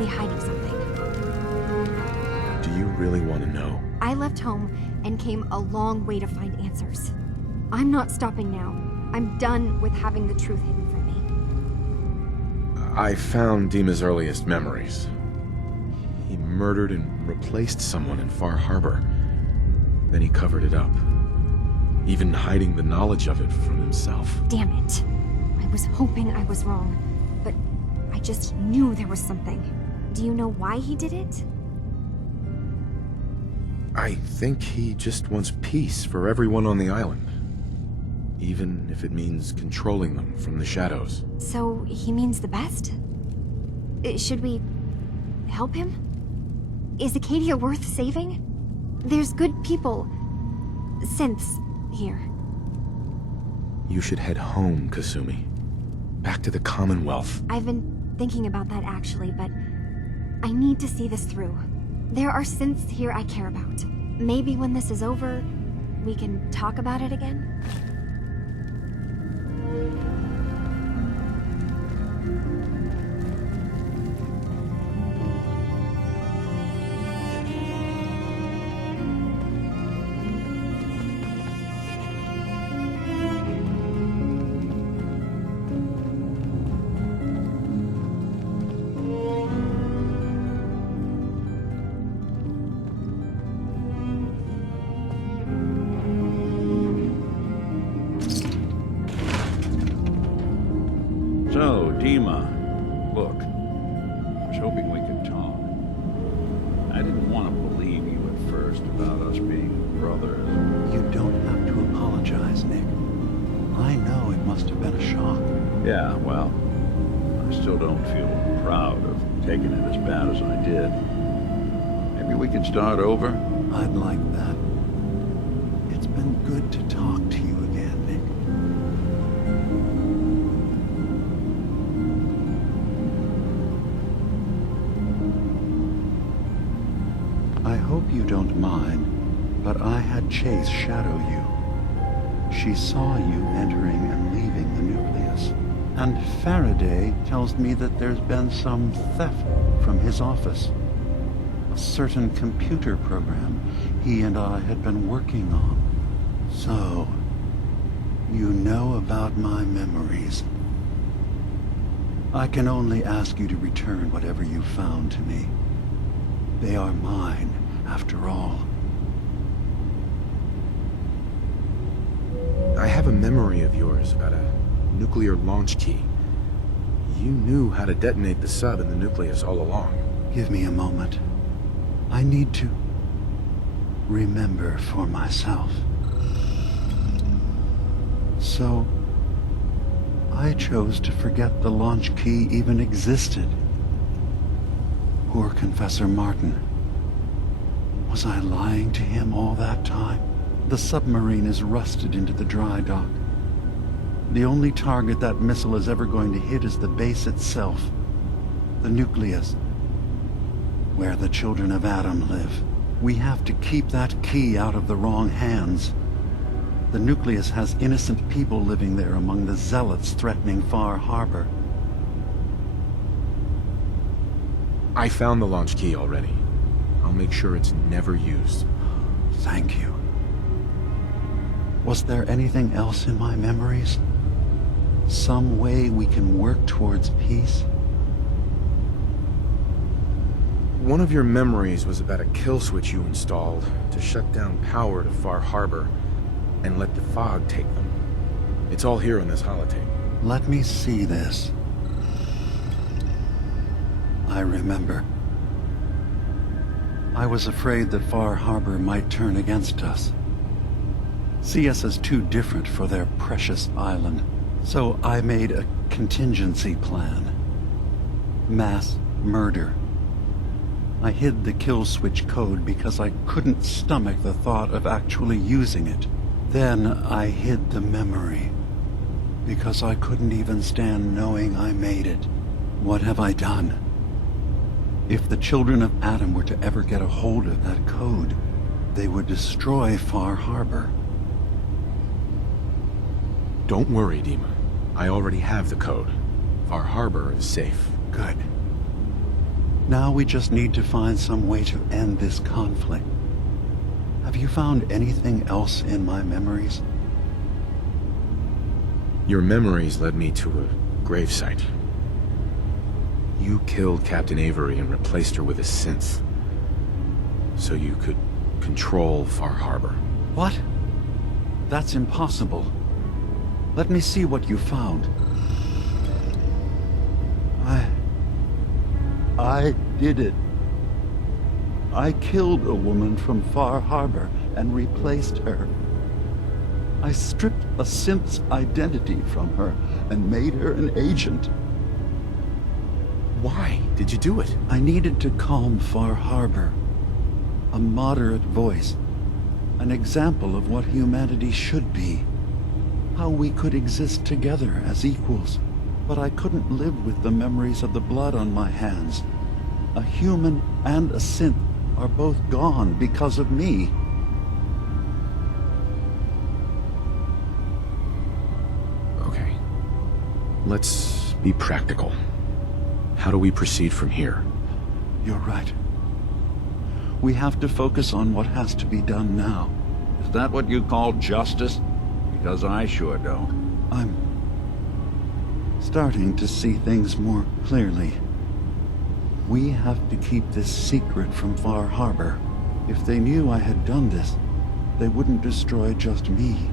he hiding something? Do you really want to know? I left home and came a long way to find answers. I'm not stopping now. I'm done with having the truth hidden from me. I found Dima's earliest memories. He murdered and replaced someone in Far Harbor. Then he covered it up, even hiding the knowledge of it from himself. Damn it. I was hoping I was wrong, but I just knew there was something. Do you know why he did it? I think he just wants peace for everyone on the island. Even if it means controlling them from the shadows. So he means the best? Should we help him? Is Acadia worth saving? There's good people, synths, here. You should head home, Kasumi. Back to the Commonwealth. I've been thinking about that actually, but I need to see this through. There are synths here I care about. Maybe when this is over, we can talk about it again? So, Dima, look, I was hoping we could talk. I didn't want to believe you at first about us being brothers. You don't have to apologize, Nick. I know it must have been a shock. Yeah, well, I still don't feel proud of taking it as bad as I did. Maybe we can start over? I'd like that. It's been good to talk to you again, Nick. I hope you don't mind, but I had Chase shadow you. She saw you entering and leaving the nucleus. And Faraday tells me that there's been some theft from his office. A certain computer program he and I had been working on. So, you know about my memories. I can only ask you to return whatever you found to me. They are mine, after all. I have a memory of yours about a nuclear launch key. You knew how to detonate the sub in the nucleus all along. Give me a moment. I need to remember for myself. So, I chose to forget the launch key even existed. Poor Confessor Martin. Was I lying to him all that time? The submarine is rusted into the dry dock. The only target that missile is ever going to hit is the base itself. The nucleus. Where the children of Adam live. We have to keep that key out of the wrong hands. The nucleus has innocent people living there among the zealots threatening Far Harbor. I found the launch key already. I'll make sure it's never used. Thank you. Was there anything else in my memories? Some way we can work towards peace? One of your memories was about a kill switch you installed to shut down power to Far Harbor and let the fog take them. It's all here on this holotape. Let me see this. I remember. I was afraid that Far Harbor might turn against us. See us as too different for their precious island. So I made a contingency plan. Mass murder. I hid the kill switch code because I couldn't stomach the thought of actually using it. Then I hid the memory because I couldn't even stand knowing I made it. What have I done? If the children of Adam were to ever get a hold of that code, they would destroy Far Harbor. Don't worry, Dima. I already have the code. Far Harbor is safe. Good. Now we just need to find some way to end this conflict. Have you found anything else in my memories? Your memories led me to a gravesite. You killed Captain Avery and replaced her with a synth, so you could control Far Harbor. What? That's impossible. Let me see what you found. I did it. I killed a woman from Far Harbor and replaced her. I stripped a synth's identity from her and made her an agent. Why did you do it? I needed to calm Far Harbor. A moderate voice. An example of what humanity should be. How we could exist together as equals. But I couldn't live with the memories of the blood on my hands. A human and a synth are both gone because of me. Okay. Let's be practical. How do we proceed from here? You're right. We have to focus on what has to be done now. Is that what you call justice? Because I sure don't. I'm starting to see things more clearly. We have to keep this secret from Far Harbor. If they knew I had done this, they wouldn't destroy just me.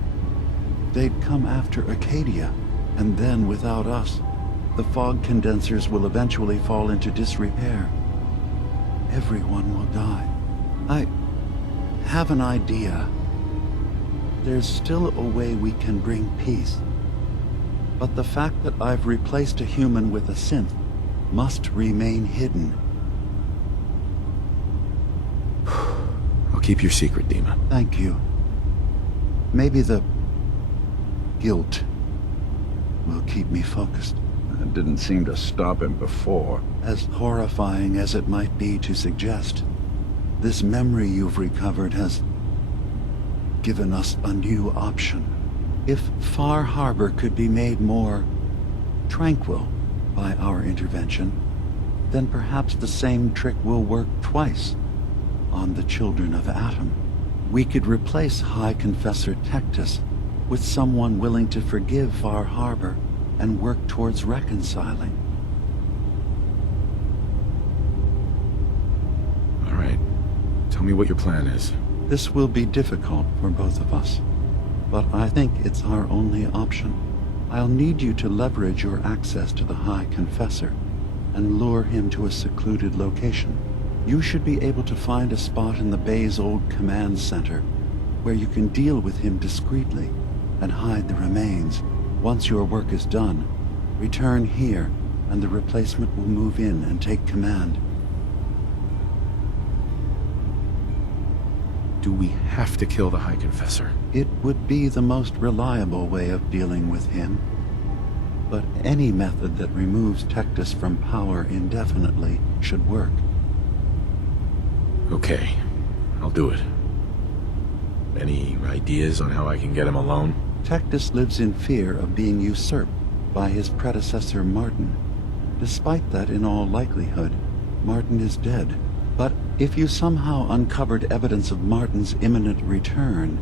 They'd come after Acadia, and then without us, the fog condensers will eventually fall into disrepair. Everyone will die. I have an idea. There's still a way we can bring peace. But the fact that I've replaced a human with a synth must remain hidden. I'll keep your secret, Dima. Thank you. Maybe the guilt will keep me focused. That didn't seem to stop him before. As horrifying as it might be to suggest, this memory you've recovered has given us a new option. If Far Harbor could be made more tranquil by our intervention, then perhaps the same trick will work twice on the children of Atom. We could replace High Confessor Tectus with someone willing to forgive Far Harbor and work towards reconciling. All right. Tell me what your plan is. This will be difficult for both of us, but I think it's our only option. I'll need you to leverage your access to the High Confessor and lure him to a secluded location. You should be able to find a spot in the Bay's old command center where you can deal with him discreetly and hide the remains. Once your work is done, return here and the replacement will move in and take command. Do we have to kill the High Confessor? It would be the most reliable way of dealing with him. But any method that removes Tectus from power indefinitely should work. Okay, I'll do it. Any ideas on how I can get him alone? Tectus lives in fear of being usurped by his predecessor Martin. Despite that, in all likelihood, Martin is dead. But if you somehow uncovered evidence of Martin's imminent return,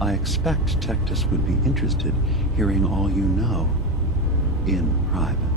I expect Tectus would be interested hearing all you know in private.